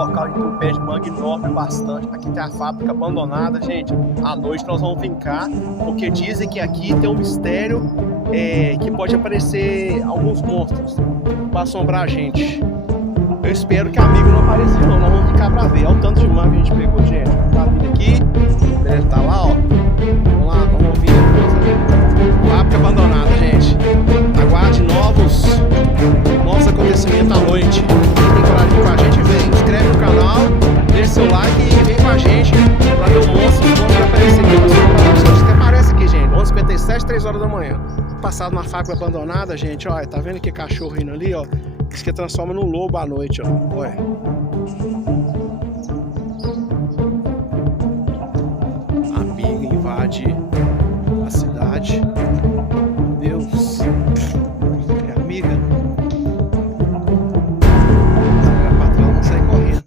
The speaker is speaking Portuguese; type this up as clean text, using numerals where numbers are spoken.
local de um pé de manga enorme bastante. Aqui tem a fábrica abandonada, gente. À noite nós vamos vir cá, porque dizem que aqui tem um mistério que pode aparecer alguns monstros para assombrar a gente. Eu espero que amigo não apareça não, nós vamos ficar pra ver. Olha o tanto de manga que a gente pegou, gente. Tá vindo aqui, beleza, tá lá, ó. Vamos lá, vamos ouvir depois ali. Fábrica abandonada, gente. Aguarde novos acontecimentos à noite. Quem tem coragem de ir com a gente, vem. Inscreve no canal, deixa seu like e vem com a gente pra ver o monstro que aparecer aqui. Até parece aqui, gente. 11h57, 3 horas da manhã. Passado uma fábrica abandonada, gente, olha, tá vendo que cachorro indo ali, ó? Diz que transforma num lobo à noite, ó. Olha. A amiga invade a cidade. Deus. É amiga. A patroa não sai correndo.